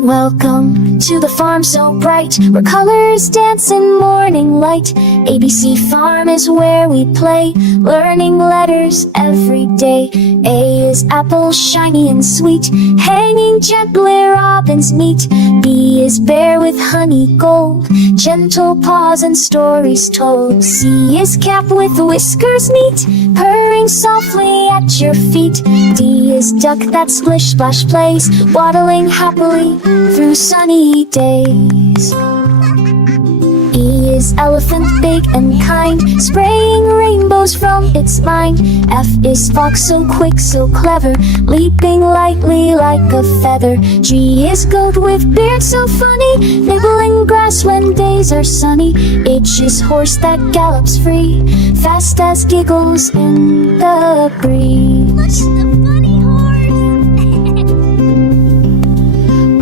Welcome to the farm so bright, where colors dance in morning light. ABC Farm is where we play, learning letters every day. A is apple, shiny and sweet, hanging gently robin's meat. B is bear with honey gold, gentle paws and stories told. C is cap with whiskers neat, purring softly at your feet. D is duck that splish splash plays, waddling happily through sunny days. E is elephant, big and kind, spraying rainbows from its mind. F is fox, so quick, so clever, leaping lightly like a feather. G is goat with beard so funny, nibbling grass when days are sunny. H is horse that gallops free, fast as giggles in the breeze.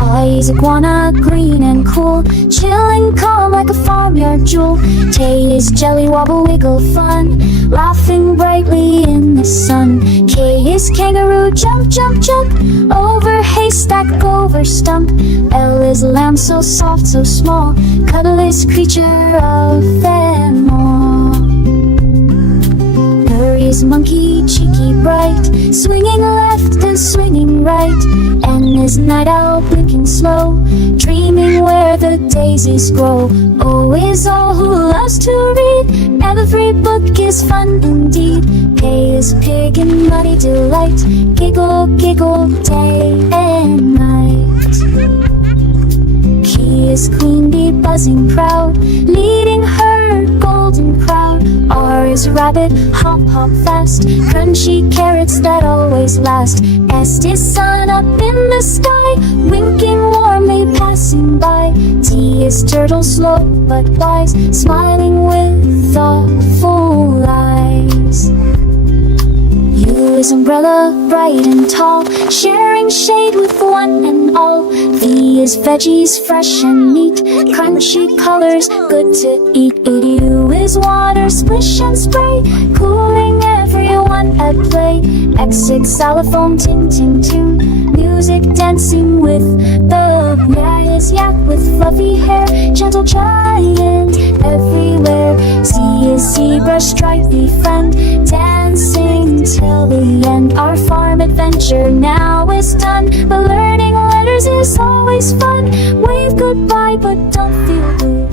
I is iguana, green and cool, chilling calm like a farmyard jewel. T is jelly, wobble, wiggle, fun, laughing brightly in the sun. K is kangaroo, jump, jump, jump, over haystack, over stump. L is lamb, so soft, so small, cuddliest creature of them all. Is monkey, cheeky, bright, swinging left and swinging right. N is night owl, blinking slow, dreaming where the daisies grow. O is all who loves to read, every book is fun indeed. K is pig in muddy delight, giggle, giggle, day and night. Q is queen bee, buzzing proud, leading her golden crowd. R is rabbit, hop, hop fast, crunchy carrots that always last. S is sun up in the sky, winking warmly passing by. T is turtle, slow but wise, smiling with thoughtful eyes. U is umbrella, bright and tall, sharing shade with one and all. V is veggies, fresh and neat, crunchy colors, good to eat. U is water, splish and spray, cooling everyone at play. X is xylophone, tin, tin, tune, music dancing with the Y is yak with fluffy hair, gentle giant everywhere. Z is zebra, stripy friend, dancing till the end. Our farm adventure now is done, but learning letters is always fun. Wave goodbye but don't feel blue.